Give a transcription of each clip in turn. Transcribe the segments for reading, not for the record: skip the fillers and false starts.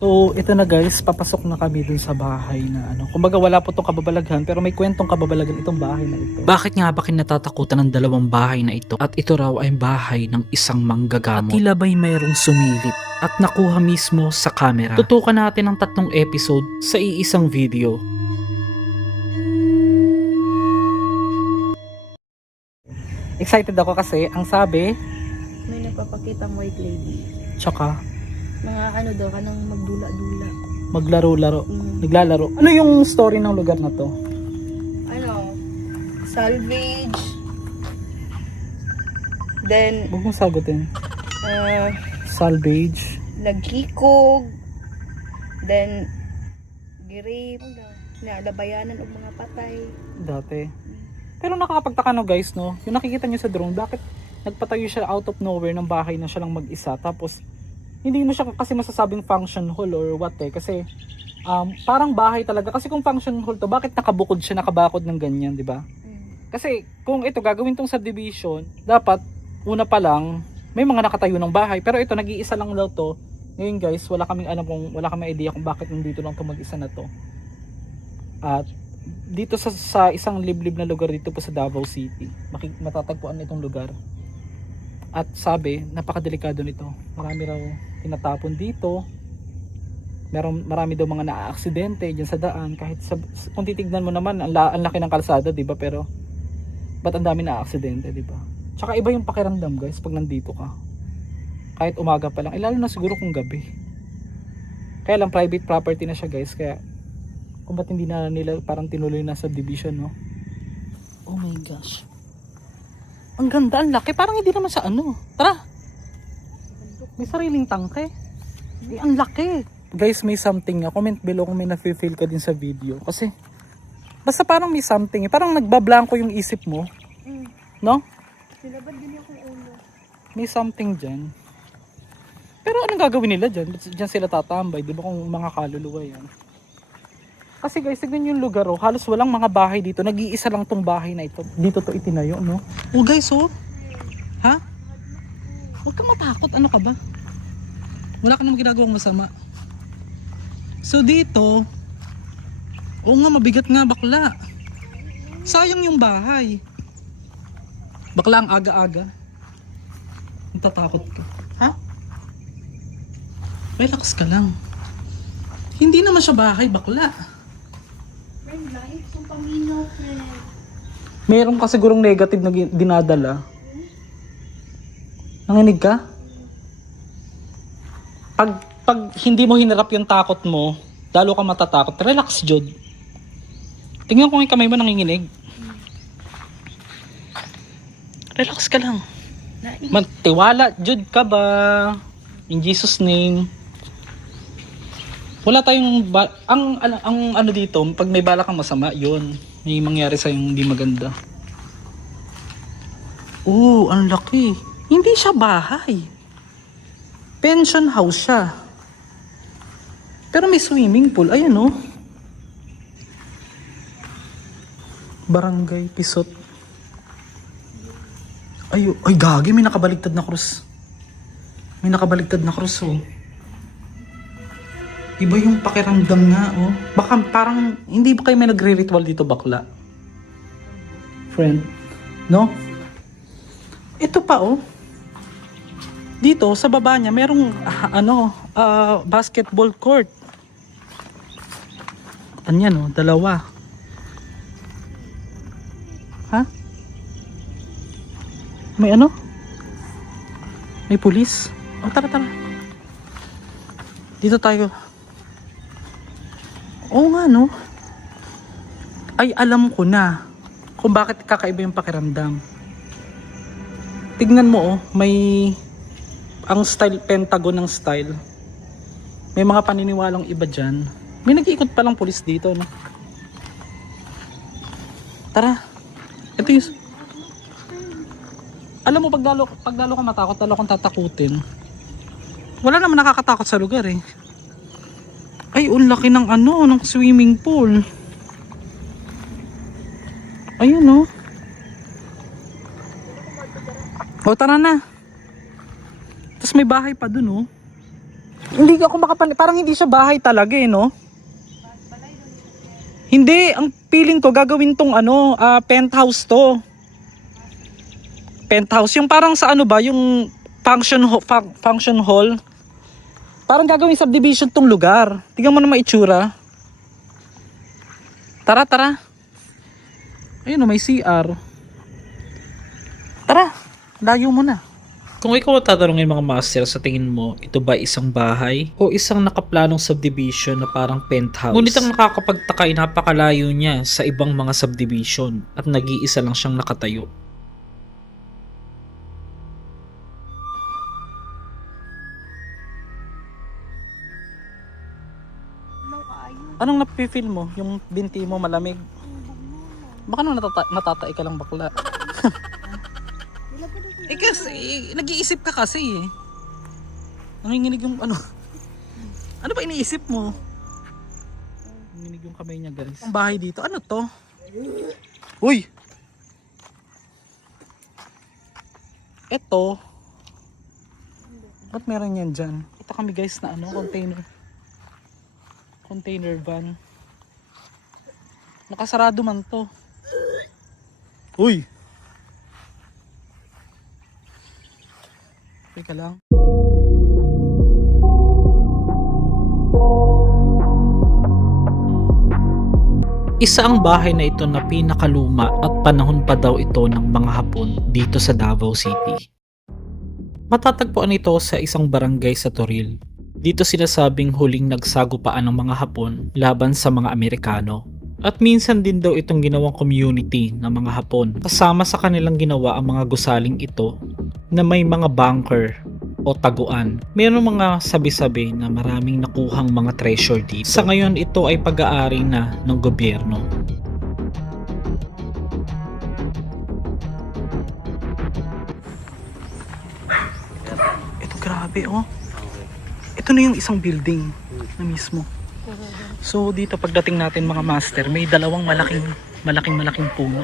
So, ito na guys, papasok na kami dun sa bahay na ano. Kumbaga wala po tong kababalaghan pero may kwentong kababalagan itong bahay na ito. Bakit nga ba kinatatakutan ng dalawang bahay na ito? At ito raw ay bahay ng isang manggagamot. At tila ba'y mayroong sumilip at nakuha mismo sa camera. Tutukan natin ang 3 episode sa iisang video. Excited ako kasi ang sabi, May nagpapakitang white lady. tsaka Mga ano daw, kanang magdula-dula. maglaro-laro. Mm. Naglalaro. Ano yung story ng lugar na to? Ano? Salvage. Then, Huwag mong sagutin. Salvage. nagkikog. Then, girip. Nalabayanan og mga patay. Dati. Pero nakakapagtaka no guys, no? Yung nakikita nyo sa drone, bakit nagpatayo siya out of nowhere ng bahay na siya lang mag-isa? Tapos, hindi mo siya kasi masasabing function hall or what eh. Kasi, parang bahay talaga. Kasi kung function hall to, bakit nakabukod siya, nakabakod ng ganyan, di ba? Kasi, kung ito, gagawin tong subdivision, dapat, una pa lang, may mga nakatayo ng bahay. Pero ito, nag-iisa lang daw to. Ngayon guys, wala kaming idea kung bakit nandito lang to mag-isa na to. At, dito sa isang liblib na lugar dito po sa Davao City, matatagpuan itong lugar. At sabi, napakadelikado nito. Marami raw tinatapon dito. Marami daw mga naaaksidente diyan sa daan. Kahit kung titignan mo naman, ang laki ng kalsada, 'di ba? Pero ba't ang dami naaaksidente, 'di ba? Tsaka iba yung pakiramdam, guys, pag nandito ka. Kahit umaga pa lang, lalo na siguro kung gabi. Kaya lang private property na siya, guys, kaya kung ba't hindi na nila parang tinuloy na subdivision, no? Oh my gosh. Ang ganda, ang laki. Parang hindi naman sa ano. Tara. May sariling tangke. Ang laki. Guys, may something nga. Comment below kung may nafe-feel ka din sa video. Kasi, basta parang may something. Parang nagbablanko yung isip mo. No? Sinabad din ako ulo. May something dyan. Pero anong gagawin nila dyan? Ba't dyan sila tatambay? Di ba kung mga kaluluwa yan? Kasi guys, tignan yung lugar, oh. Halos walang mga bahay dito. Nag-iisa lang tong bahay na ito. Dito to itinayo, no? Oh guys, oh. Ha? Huwag kang matakot. Ano ka ba? Wala ka namang ginagawang masama. So dito, oo nga, mabigat nga, bakla. Sayang yung bahay. Bakla ang aga-aga. Natatakot ka. Ha? Relax ka lang. Hindi naman siya bahay, bakla. Friend, life sa paminaw, friend. Meron ka sigurong negative na dinadala. Nanginig ka? Pag hindi mo hinarap yung takot mo, lalo ka matatakot. Relax, Jod. Tingnan ko yung kamay mo nanginginig. Relax ka lang. Magtiwala, Jod ka ba? In Jesus name. Wala tayong ang ano dito, pag may bala kang masama, yun. May mangyari sa yung hindi maganda. Oo, ang laki. Hindi siya bahay. Pension house siya. Pero may swimming pool. Ayan, oh. Barangay Pisot. Ay, gagi, may nakabaligtad na krus. May nakabaligtad na krus, oh. Iba yung pakiramdam nga, oh. Baka parang, hindi ba kayo may nagre-ritual dito, bakla? Friend. No? Ito pa, oh. Dito, sa baba niya, merong, basketball court. Anyan, oh, dalawa. Ha? May ano? May pulis? Oh, tara. Dito tayo. Oo nga, no? Ay, alam ko na kung bakit kakaiba yung pakiramdam. Tignan mo, oh, may ang style, pentagon ng style. May mga paniniwalang iba dyan. May nag-iikot palang pulis dito, no? Tara. Ito yung... Alam mo, pag lalo ka matakot, lalo kang tatakutin. Wala naman nakakatakot sa lugar, eh. Ay, ang laki ng ng swimming pool. Ayun, oh. O, tara na. Tapos may bahay pa dun, oh. Hindi ako parang hindi siya bahay talaga eh, no? Hindi, ang feeling ko gagawin tong ano, penthouse to. Penthouse, yung parang sa ano ba, yung function hall. Parang gagawin subdivision tong lugar. Tingnan mo na maitsura. Tara, tara. Ayun, may CR. Tara, layo mo na. Kung ikaw tatanungin mga master, sa tingin mo, ito ba isang bahay o isang nakaplanong subdivision na parang penthouse? Ngunit ang nakakapagtaka ay napakalayo niya sa ibang mga subdivision at nag-iisa lang siyang nakatayo. Anong napipil mo? Yung binti mo malamig? Baka nung natatay ka lang bakla. Eh kasi, nag-iisip ka kasi eh. Nanginginig yung ano. Ano ba iniisip mo? Nanginginig yung kamay niya guys. Ang bahay dito, ano to? Uy! Eto. Ba't meron yan dyan? Ito kami guys na ano, container van. Nakasarado man to. Uy! Teka lang. Isa ang bahay na ito na pinakaluma at panahon pa daw ito ng mga Hapon dito sa Davao City. Matatagpuan ito sa isang barangay sa Toril. Dito sinasabing huling nagsagupaan ng mga Hapon laban sa mga Amerikano. At minsan din daw itong ginawang community ng mga Hapon. Kasama sa kanilang ginawa ang mga gusaling ito na may mga bunker o taguan. Mayroong mga sabi-sabi na maraming nakuhang mga treasure dito. Sa ngayon ito ay pag-aari na ng gobyerno. Ito grabe oh. Ito na yung isang building na mismo. So dito pagdating natin mga master, may dalawang malaking puno.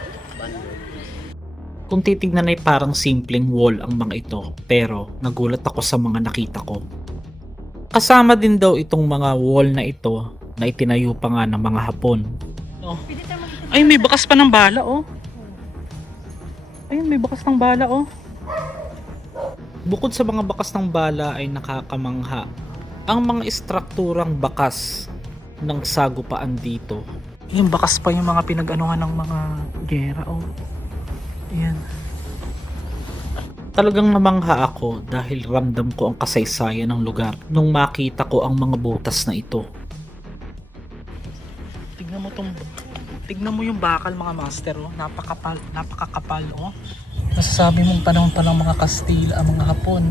Kung titignan ay parang simpleng wall ang mga ito, pero nagulat ako sa mga nakita ko. Kasama din daw itong mga wall na ito na itinayo pa nga ng mga Hapon. Oh. Ay, may bakas pa ng bala oh. Ayun, may bakas ng bala oh. Bukod sa mga bakas ng bala ay nakakamangha ang mga estrukturang bakas ng sagupaan dito. Yung bakas pa yung mga pinag-anuhan ng mga gera oh. Ayan. Talagang namangha ako dahil ramdam ko ang kasaysayan ng lugar nung makita ko ang mga butas na ito. Tignan mo yung bakal mga master oh. Napakakapal oh. Masasabi mong panahon pa ng mga Kastila ang mga Hapon.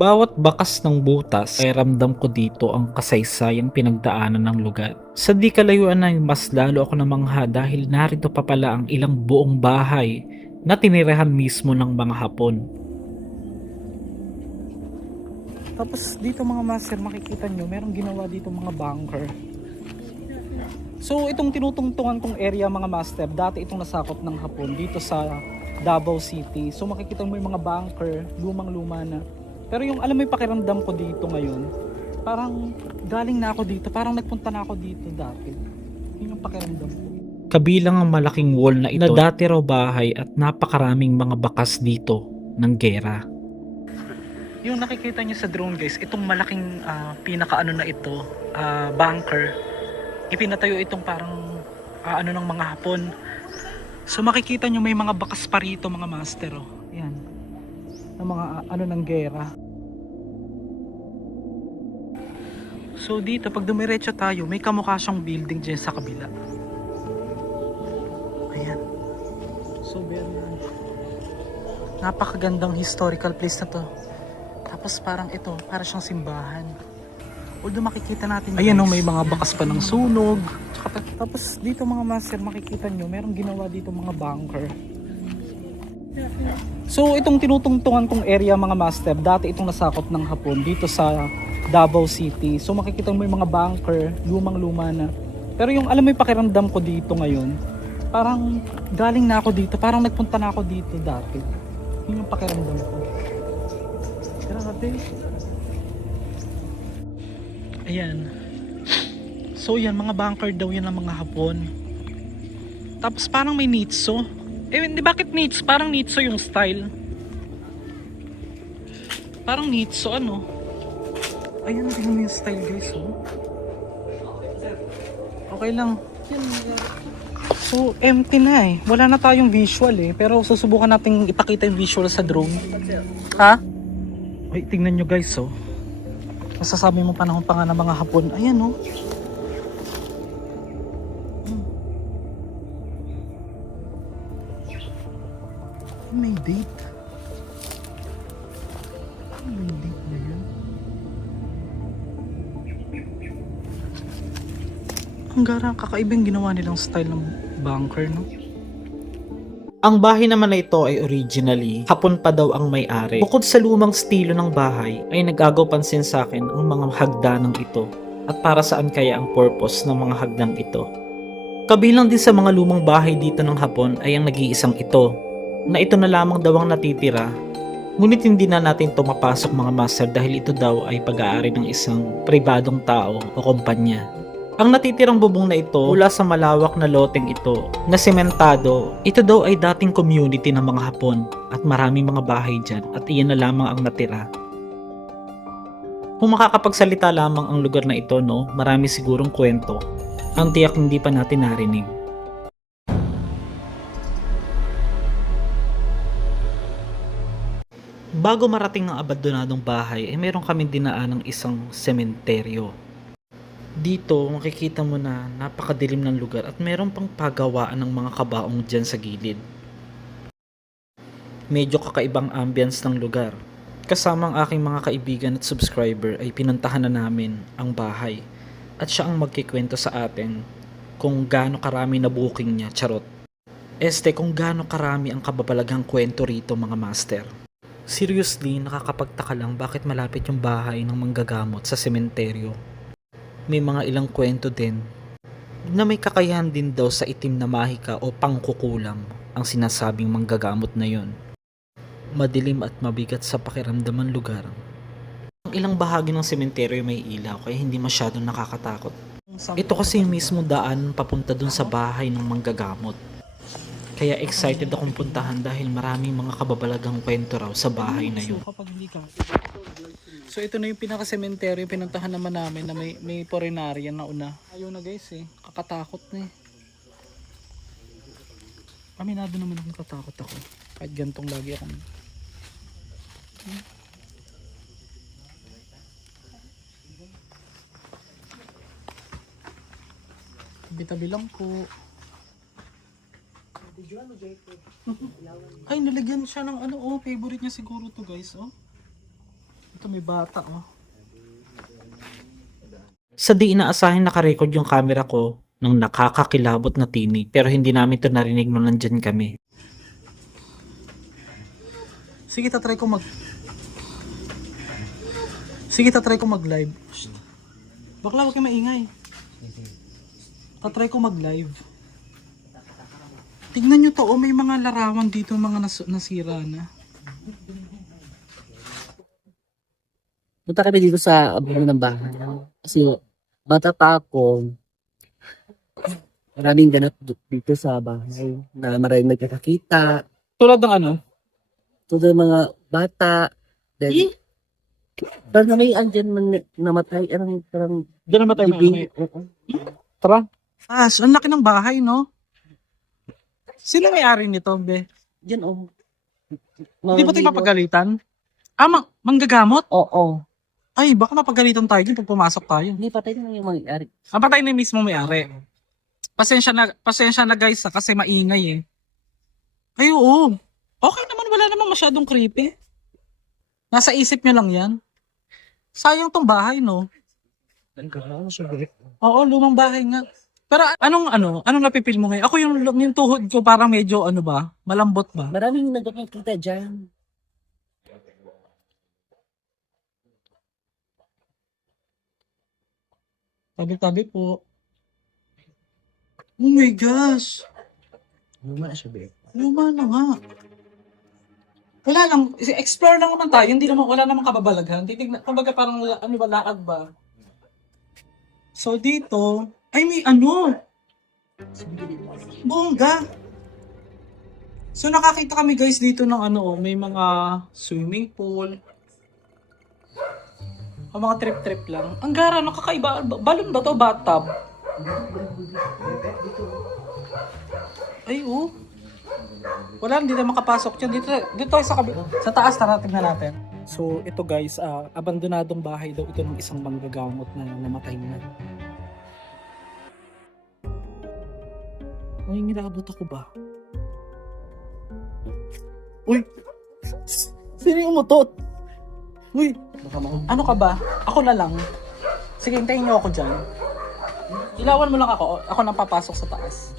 Bawat bakas ng butas ay ramdam ko dito ang kasaysayang pinagdaanan ng lugar. Sa di kalayuan ay mas lalo ako namangha dahil narito pa pala ang ilang buong bahay na tinirahan mismo ng mga Hapon. Tapos dito mga master, makikita nyo merong ginawa dito mga bunker. So itong tinutungtungan kong area mga master, dati itong nasakop ng Hapon dito sa Davao City. So makikita mo yung mga bunker, lumang-luma na. Pero yung alam mo yung pakiramdam ko dito ngayon, parang galing na ako dito, parang nagpunta na ako dito dati. Yun yung pakiramdam ko. Kabilang ang malaking wall na ito, na dati raw bahay at napakaraming mga bakas dito ng gera. Yung nakikita nyo sa drone guys, itong malaking pinakaano na ito, bunker, ipinatayo itong parang ano ng mga Hapon. So makikita nyo may mga bakas pa rito mga master oh. Yan. Ng mga ano ng gera. So dito pag dumiretso tayo, may kamukha siyang building dyan sa kabila. Ayan. So very napakagandang historical place na to. Tapos parang ito, para siyang simbahan. Although makikita natin guys, ayan o, may mga bakas pa ng sunog. Tapos dito mga master, makikita nyo merong ginawa dito mga bunker. So itong tinutungtungan kong area mga master, dati itong nasakop ng Hapon dito sa Davao City. So makikita mo yung mga bunker, lumang-luma na. Pero yung alam mo yung pakiramdam ko dito ngayon, parang galing na ako dito, parang nagpunta na ako dito dati. Yun yung pakiramdam ko. Grabe. Ayan. So yan, mga bunker daw yan ng mga Hapon. Tapos parang may Nitso. Eh, hindi, bakit Nitso? Parang Nitso yung style. Parang Nitso, ano? Ayan, tingnan mo yung style, guys, oh. Okay lang. So, empty na eh. Wala na tayong visual eh. Pero susubukan natin ipakita yung visual sa drone. Ha? Ay, tingnan nyo guys, oh. Masasabi mo panahon pa nga ng mga Hapon. Ayan, oh. May date. May date na yun. Ang gara, kakaibang ginawa nilang style ng bunker, no? Ang bahay naman na ito ay originally, Hapon pa daw ang may-ari. Bukod sa lumang estilo ng bahay, ay nag-agaw pansin sa akin ang mga hagdanang ito. At para saan kaya ang purpose ng mga hagdan ito? Kabilang din sa mga lumang bahay dito ng Hapon ay ang nag-iisang ito, na ito na lamang daw ang natitira. Ngunit hindi na natin ito mapasok mga master dahil ito daw ay pag-aari ng isang pribadong tao o kumpanya. Ang natitirang bubong na ito mula sa malawak na loteng ito na sementado, ito daw ay dating community ng mga Hapon at maraming mga bahay dyan at iyan na lamang ang natira. Kung makakapagsalita lamang ang lugar na ito, no, marami sigurong kwento ang tiyak hindi pa natin narinig. Bago marating ang abandonadong bahay ay meron kaming dinaan ng isang sementeryo. Dito makikita mo na napakadilim ng lugar at meron pang pagawaan ng mga kabaong dyan sa gilid. Medyo kakaibang ambience ng lugar. Kasama ang aking mga kaibigan at subscriber ay pinuntahan na namin ang bahay at siya ang magkikwento sa atin kung gaano karami na booking niya, charot. Kung gaano karami ang kababalaghang kwento rito mga master. Seriously, nakakapagtaka lang bakit malapit yung bahay ng manggagamot sa sementeryo. May mga ilang kwento din na may kakayahan din daw sa itim na mahika o pangkukulam ang sinasabing manggagamot na yon. Madilim at mabigat sa pakiramdam ang lugar. Ang ilang bahagi ng sementeryo may ilaw kaya hindi masyadong nakakatakot. Ito kasi yung mismo daan papunta dun sa bahay ng manggagamot. Kaya excited akong puntahan dahil maraming mga kababalagang kwento raw sa bahay na yun. So ito na yung pinaka-sementeryo, pinuntahan naman namin na may porinarya na una. Ayaw na guys eh, kakatakot na eh. Aminado naman akong katakot ako. Kahit gantong lagi akong... Tabi-tabi lang po. Ay, nilagyan siya ng ano, oh, favorite niya siguro to guys, oh. Ito may bata, oh. Sa di inaasahin nakarecord yung camera ko ng nakakakilabot na tinig pero hindi namin to narinig nung nandyan kami. Sige, tatry ko mag-live. Bakla, huwag kayo maingay. Tatry ko mag-live. Tignan nyo to, oh, may mga larawan dito, mga nasira na. Punta kami dito sa abang ng bahay. Kasi bata pa ako, maraming ganap dito sa bahay na maraming nagkakakita. Tulad ng ano? Tulad ng mga bata. Then, parang may andyan man namatay. Parang Diyan naman tayo may. Tara. Ang laki ng bahay, no? Sino may-ari nito, be? Diyan, oh. Hindi ba tayo mapagalitan? Manggagamot? Oo. Ay, baka mapagalitan tayo dun pag pumasok tayo. Hindi, patay na yung mga-ari. Ang patay na yung mismo may-ari. Pasensya na guys, kasi maingay eh. Ay, oo. Okay naman, wala naman masyadong creepy. Nasa isip nyo lang yan. Sayang tong bahay, no? Oo, lumang bahay nga. Pero anong napipil mo ngayon? Ako yung tuhod ko parang medyo malambot ba? Maraming nagkakakita dyan. Tabi-tabi po. Oh my gosh! Luma na siya, babe. Luma na nga. Wala lang, explore lang naman tayo, hindi naman, wala namang kababalaghan. Titignan, kumbaga parang, ano ba, lakad ba? So dito, ay may ano, bongga. So nakakita kami guys dito ng ano, may mga swimming pool. O mga trip-trip lang. Ang gara, nakakaiba. Balon ba to? Bathtub? Ay, oh. Wala, hindi na makapasok dyan. Dito tayo sa sa taas, tara, tignan natin. So, ito guys, abandonadong bahay daw ito ng isang manggagamot na namatay na. Ay, nilabot ako ba? Uy! Sino yung umutot? Uy! Ano ka ba? Ako na lang. Sige, hintayin niyo ako dyan. Ilawan mo lang ako. Ako nang papasok sa taas.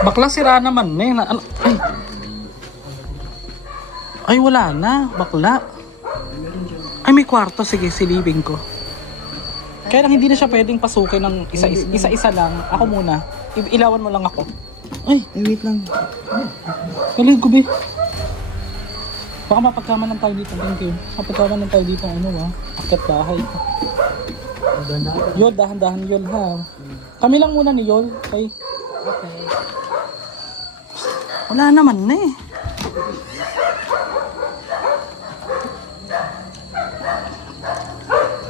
Bakla, sira naman eh. Ano? Ay, wala na. Bakla. Ay, may kwarto. Sige, silibing ko. Kaya lang hindi na siya pwedeng pasukin ng isa-isa lang. Ako muna. Ilawan mo lang ako. Ay, wait lang. Galing ko, be. Baka mapagkamanan tayo dito. Thank you. Mapagkamanan tayo dito. Ano ba? Akit bahay. Yol, dahan-dahan Yol ha. Kami lang muna ni Yol. Okay. Okay. Wala naman na eh.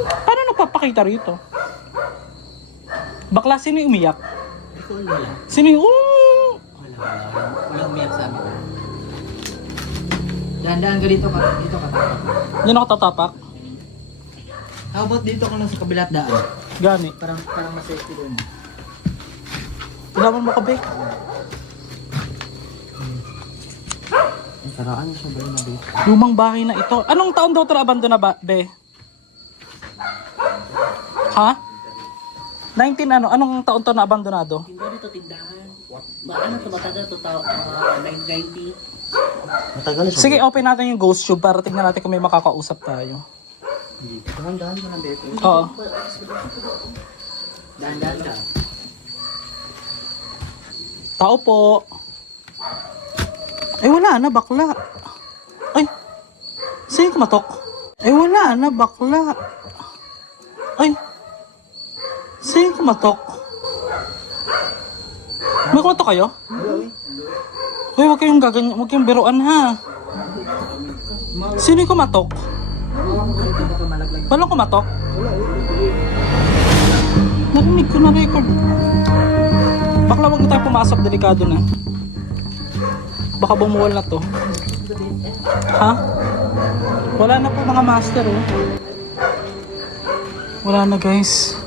Paano nagpapakita rito? Bakla, sino yung umiyak? Hindi ko alam. Sino yung... Walang umiyak sa amin. Dahan-dahan ka dito ka tapak. Yan ako tatapak. How about dito ka lang sa kabilat daan? Gani. Parang mas safety doon. Ilawan mo ka, be. Ang saraan siya ba yun na dito? Lumang bahay na ito. Anong taon daw ito abandon na ba, be? Ha? 19 ano? Anong taon to na abandonado? Tindahan dito, tindahan. Ano to, matagal to, 990. Matagal siya. Sige, open natin yung ghost tube para tignan natin kung may makakausap tayo. Dahan-dahan ka lang dito. Oo. Dahan-dahan ka. Tao po. Ay, wala na, bakla. Ay, sino kumatok? Ay, wala na, bakla. Ay, sino kumatok? May kumatok kayo? Uy, huwag kayong gaganyan, huwag kayong biruan ha. Sino yung kumatok? Walang kumatok? Narinig ko na record. Bakla, huwag na tayo pumasok, delikado na. Baka bumuwal na to. Ha? Wala na po mga master oh. Wala na guys.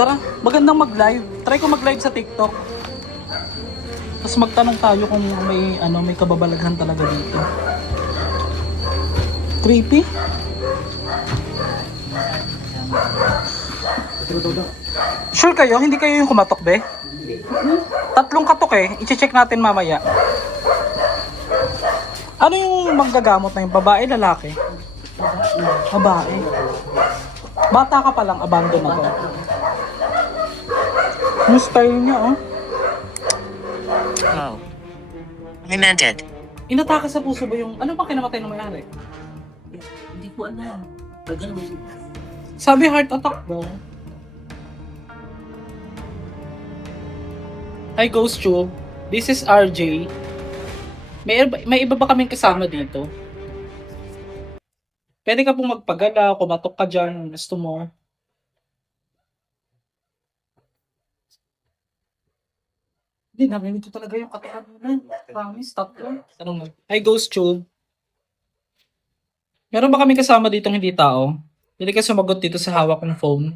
Tara, magandang mag-live. Try ko mag-live sa TikTok. Tapos magtanong tayo kung may kababalaghan talaga dito. Creepy? Sure kayo? Hindi kayo yung kumatok, be? Tatlong katok eh. I-check natin mamaya. Ano yung manggagamot na yung babae, lalaki? Babae. Bata ka pa lang, abandon na to. Yung style niya, oh. Oh. I meant it. Inatake sa puso ba yung... Ano ba kinamatay ng may-ari? Hindi ko alam. Pag ano, Sabi heart attack daw. Hi Ghost Tube. This is RJ. May iba ba kaming kasama dito? Pwede ka pong magpagala, kumatok ka dyan, gusto mo. Hindi, narinig ko talaga yung katakan na. Promise, tatlo. Tanong mo. Hi Ghost Tube. Meron ba kami kasama dito hindi tao? Hindi ka sumagot dito sa hawak kong phone.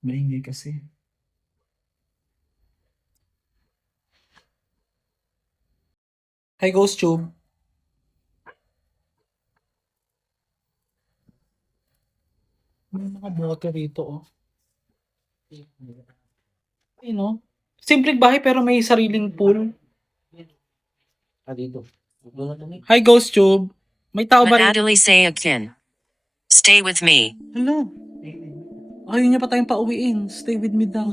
Maingay kasi. Hi Ghost Tube. May mga bote rito oh. Ay no. Simpleng bahay pero may sariling pool. dito. Hi Ghost Tube. May tao ba rin? Natalie Sayakin. Stay with me. Hello. Ayaw niya pa tayong pauwiin. Stay with me daw.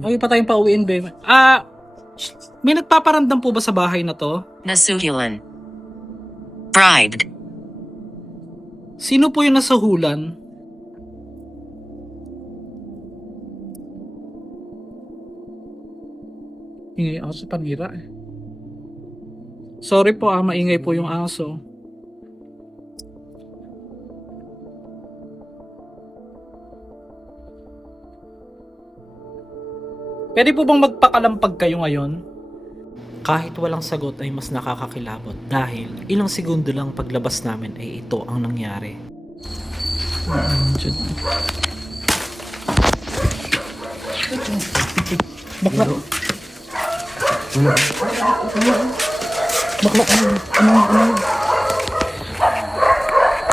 Ay, pa tayong pauwiin, be. May nagpaparamdam po ba sa bahay na to? Nasuhulan. Bribed. Sino po yung nasahulan? Ingay aso, panira eh. Sorry po maingay po yung aso. Pwede po bang magpakalampag kayo ngayon? Kahit walang sagot ay mas nakakakilabot dahil ilang segundo lang paglabas namin ay ito ang nangyari. Bakla. Bakla. Ano?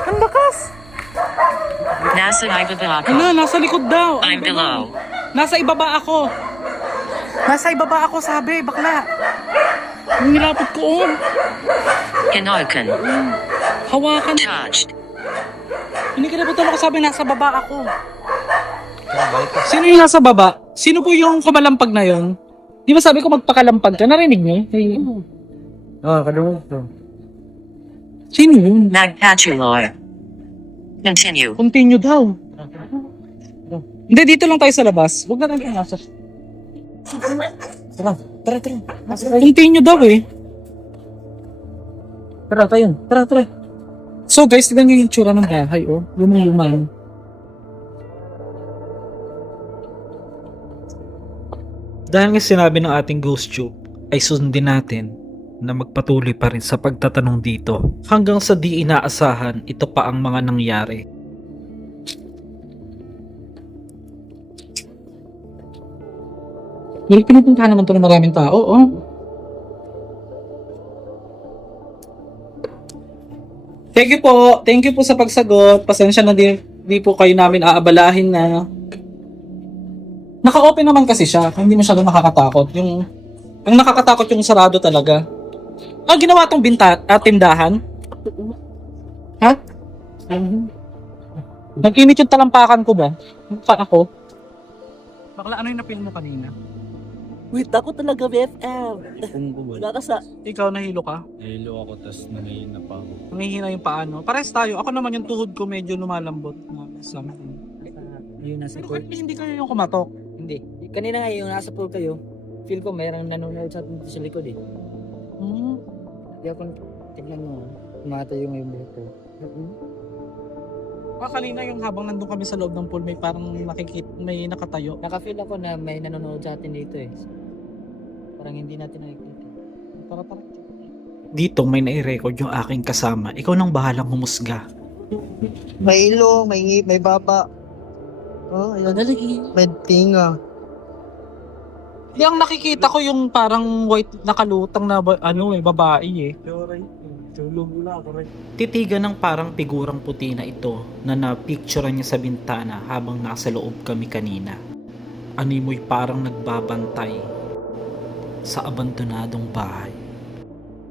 Ang bakas! Nasa ibaba ako. Hala, nasa likod daw. I'm below. Nasa ibaba ako. Nasa ibaba ako, sabi, bakla. Yung nilapot ko, Hinokan. hawakan. Touched. Hindi ka na ba sabi, nasa baba ako. Sino yung nasa baba? Sino po yung kumalampag na yon? Di ba sabi ko magpakalampag ka? Narinig niyo? Hey. Kadungog to. Sino yun? Magpatuloy. Continue. Continue daw. Hindi, dito lang tayo sa labas. Huwag na tayo nasa. Tara. Continue daw eh. Tara, tayo. Tara. So guys, tignan nyo yung tsura ng bahay, oh. Lumang-lumang. Dahil nga sinabi ng ating ghost tube, ay sundin natin na magpatuloy pa rin sa pagtatanong dito. Hanggang sa di inaasahan, ito pa ang mga nangyari. Well, pinupuntahan naman ito ng maraming tao, oh. Thank you po sa pagsagot. Pasensya na di po kayo namin aabalahin na. Naka-open naman kasi siya. Hindi masyado nakakatakot. Ang nakakatakot yung sarado talaga. Ginawa tong tindahan? Ha? Nag-init yung talampakan ko ba? Ako? Bakla, ano yung napil mo kanina? Wait, ako talaga, BFF. Wala ka sa... Ikaw nahilo ka? Nahilo ako, tas nangihina pa ako. Nangihina yung paano? Pares tayo. Ako naman yung tuhod ko medyo lumalambot na something. Yung nasa Pero pool. hindi kayo yung kumatok. Hindi. Kanina nga yung nasa pool kayo, feel ko mayroong nanonood sa atin dito sa likod eh. Hmm. Hindi ako tignan mo, kumatayo yung buhok ko. Kanina yung habang nandun kami sa loob ng pool, may parang may nakatayo. Naka-feel ako na may nanonood sa atin dito eh. Parang hindi natin nakikita. Tara. Dito may nai-record yung aking kasama. Ikaw nang bahalang humusga. May ilong, may ngip, may baba. Oh, ayan. May tinga. Yung nakikita ko yung parang white nakalutang na babae eh. Titigan ng parang figurang puti na ito na napicturean niya sa bintana habang nasa loob kami kanina. Animoy parang nagbabantay sa abandonadong bahay.